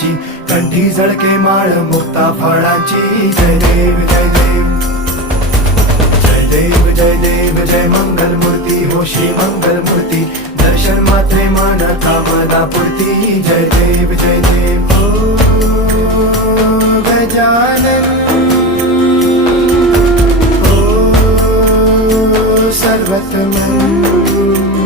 फुलाची, कंठी झळके माळ मुक्ता फळाची. जय देव जय देव जय देव जय देव जय मंगल मूर्ती हो श्री मंगल मूर्ती. दर्शन मात्रे मन कामना पूर्ती. जय देव जय देव ओ गजानन ओ सर्वतमन.